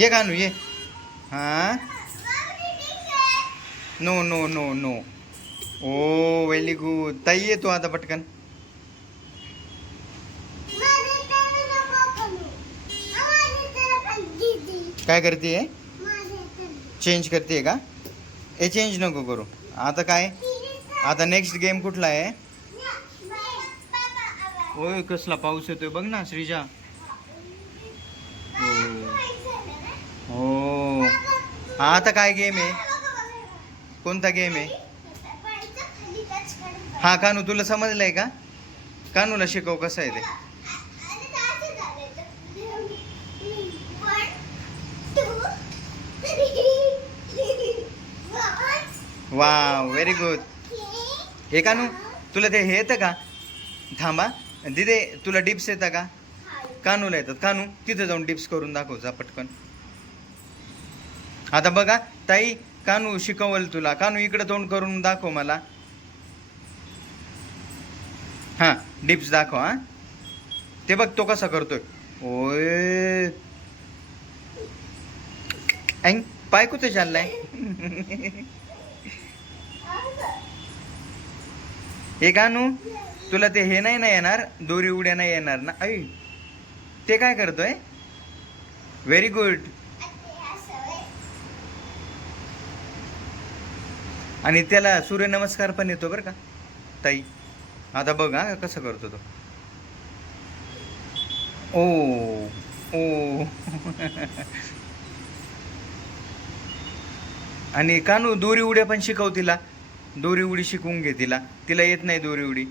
ये कानू ये. हा. No no no no. Oh very good. ताई ये तू आता पटकन. काय करते? चेंज करते का? हे चेंज नको करू. आता काय? आता नेक्स्ट गेम कुठला आहे? ओय कसला पाऊस येतोय बघ ना श्रीजा. हो. आता काय गेम आहे? कोणता गेम आहे? हा कानू तुला समजलंय का? कानूला शिकव कसं आहे ते. वा व्हेरी गुड. हे कानू तुला ते हे येतं का? थांबा दिदे तुला डिप्स येतं का? कानूला येतात. कानू तिथे जाऊन डिप्स करून दाखव जा पटकन. आता बघा ताई कानू शिकवल तुला. कानू इकडे तोंड करून दाखव मला. हा डिप्स दाखव. हा ते बघ तो कसा करतोय. ओय ऐंग पाय कुठे चाललाय? हे कानू तुला ते हे नाही ना येणार, दोरी उड्या नाही येणार ना? ऐ ते काय करतोय? Very good. आणि त्याला सूर्यनमस्कार पण येतो बरं का ताई. आता बघ हा कसं करतो तो. ओ ओ. आणि कानू दोरी उड्या पण शिकव तिला. दोरी उडी शिकवून घे तिला. तिला येत नाही दोरी उडी.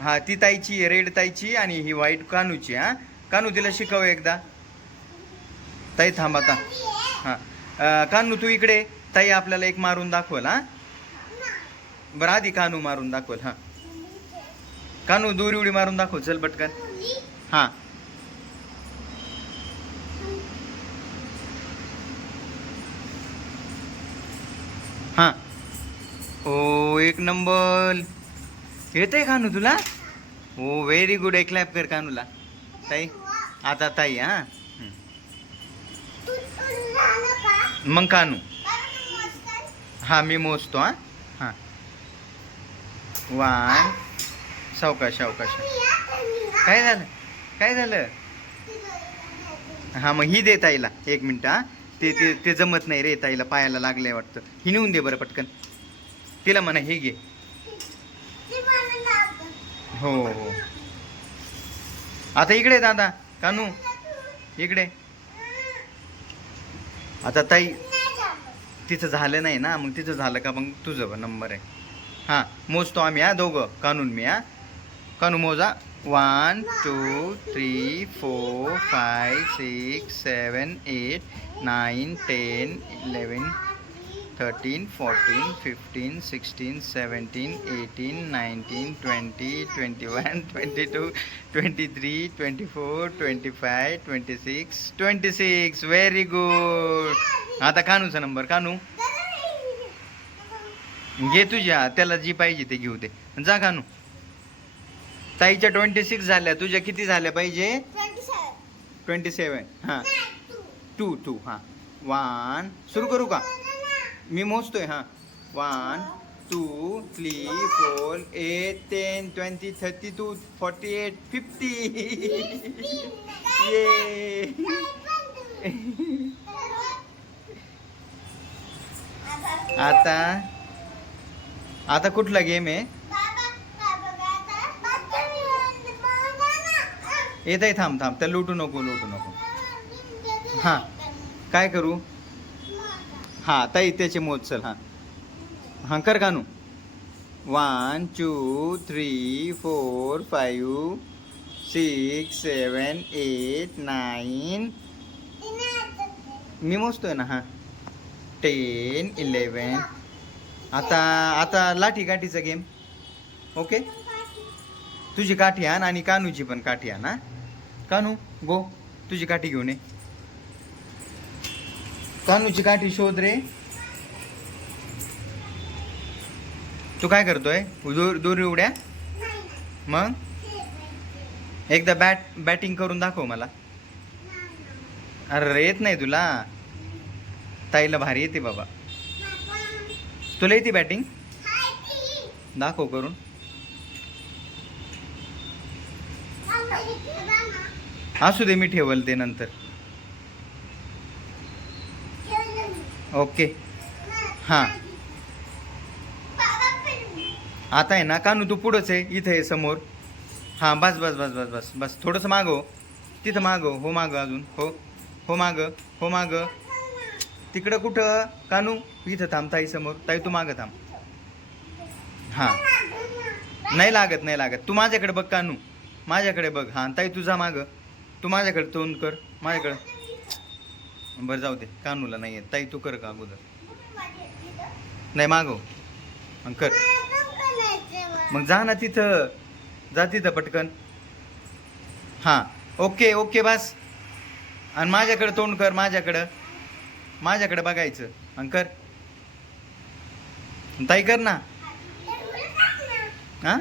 हा ती ताईची आहे, रेड ताईची आणि ही व्हाईट कानूची. हा कानू तिला शिकव एकदा. ताई थांब आता. हा कानू तू इकडे. ताई आपल्याला एक मारून दाखवल. हा बरं आधी कानू मारून दाखवल. हा कानू दोरी उडी मारून दाखव चल पटकन. हा हा. ओ एक नंबर. येतंय कानू तुला? हो व्हेरी गुड. एक क्लॅप कर कानूला. ताई आता ताई. हा मग कानू. हा मी मोजतो. हा हा 1. सावकाश सावकाश. काय झालं? काय झालं? हा मग ही दे ताईला 1 मिनिट. हा ते ते ते जमत नाही रे ताईला, पायाला लागलंय वाटतं. ही नेऊन दे बरं पटकन. तिला म्हणा हे घे. हो हो. आता इकडे दादा कानू इकडे. आता ताई तिथं झालं नाही ना, मग तिथं झालं का मग तुझं नंबर आहे. हां मोजतो आम्ही. हा दोघं कानून मी. हा कानू मोजा. 1 2 3 4 5 6 7 8 9 10 11 13 14 15 16 17 18 19 20 21 22 23 24 25 26 26. Very good. आता कानूचा नंबर. कानू घे तुझ्या. त्याला जी पाहिजे ते घेऊ दे. जा कानू. ताईच्या 26 झाल्या. तुझ्या किती झाल्या पाहिजे? 27. हां 2. हां 1. सुरू करू का? मी मोजतोय. हां 1 2 3 4 8 10 20 32 48 50. ये. आता आता कुठला गेम आहे? येत आहे. थांब थांब. त्या लुटू नको लुटू नको. हां काय करू? हां ताई त्याचे मोज चल. हां हां कर कानू. 1 2 3 4 5 6 7 8 9. मी मोजतोय ना. हां 10 11. आता आता लाठी काठीचा गेम. ओके तुझी काठी आण आणि कानूची पण काठी आण. हा कानू गो तुझी काठी घेऊन ये. कानूची काठी शोध रे. तू काय करतोय? दोरी उड्या. मग एकदा बॅटिंग करून दाखव मला. अरे येत नाही तुला? ताईला भारी येते बाबा. तुला येते बॅटिंग? दाखव करून. असू दे, मी ठेवल ते नंतर. ओके. हां आता आहे ना कानू, तू पुढंच आहे, इथं आहे समोर. हां बस बस बस बस बस बस, थोडंसं मागव. तिथं मागव. हो मागं अजून. हो हो मागं. हो मागं. तिकडं कुठं कानू? इथं थांब ताई समोर. ताई तू मागं थांब. हां नाही लागत, नाही लागत. तू माझ्याकडे बघ कानू, माझ्याकडे बघ. हां ताई तुझा मागं. तू माझ्याकडे तोंड कर, माझ्याकडे. बरं जाऊ दे, कानूला नाही येत. ताई तू कर का अगोदर? नाही मागव मग कर. मग जा ना तिथं, जा तिथं पटकन. हां ओके ओके बस. आणि माझ्याकडे तोंड कर, माझ्याकडं, माझ्याकडे बघायचं आणि कर. ताई कर ना. हां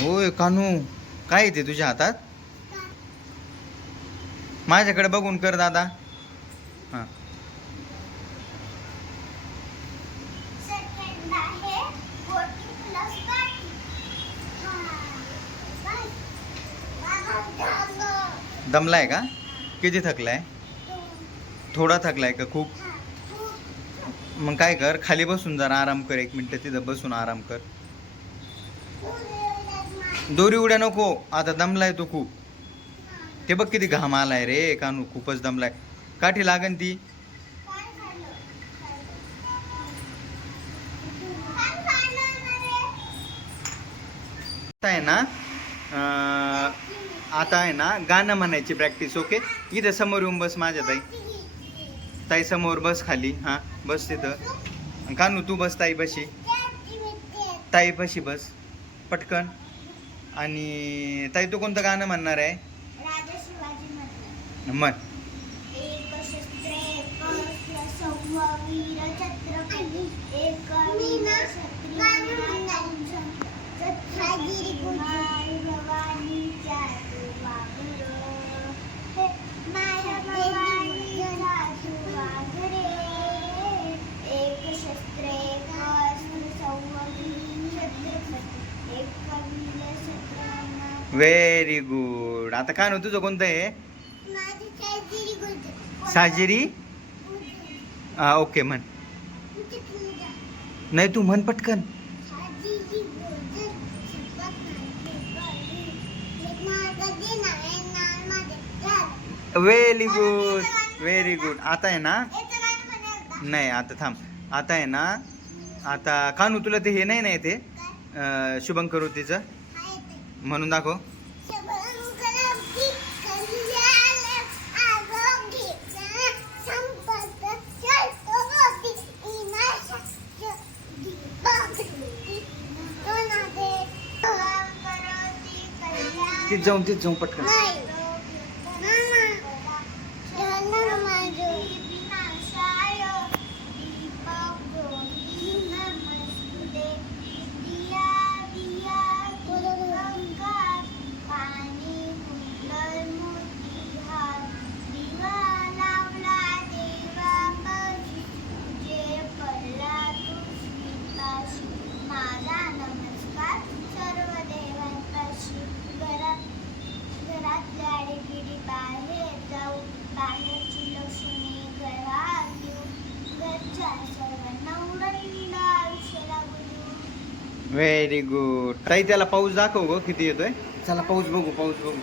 होय कानू, काय येते तुझ्या हातात? माझ्याकडे बघून कर दादा. हां दमलाय का? किती थकलाय? थोडा थकलाय का खूप? मग काय कर, खाली बसून जरा आराम कर. 1 मिनिट तिथं बसून आराम कर. दोरी उड्या नको, आता दमलाय तो खूप. ते बघ किती घाम आलाय रे कानू, खूपच दमलाय. काठी लागन ती. आता आहे ना आता आहे ना गाणं म्हणायची प्रॅक्टिस. ओके, इथं समोर येऊन बस माझ्या ताई. ताई समोर बस खाली. हां बस तिथं. कानू तू बस ताई पशी, ताई पशी बस पटकन. आणि ताई तू कोणतं गाणं म्हणणार आहे? म्हण. Very good. आता कानू तुझं कोणतं आहे? साजिरी. हा ओके म्हण. नाही तू म्हण पटकन. Very good, very good. आता आहे ना, नाही आता थांब. आता आहे ना, आता कानू तुला ते हे नाही नाही ते शुभंकरोतीचं म्हणून दाखव. तीच जाऊन पटकन. Very good. ताई त्याला पाऊस दाखव गो किती येतोय. चला पाऊस बघू, पाऊस बघू.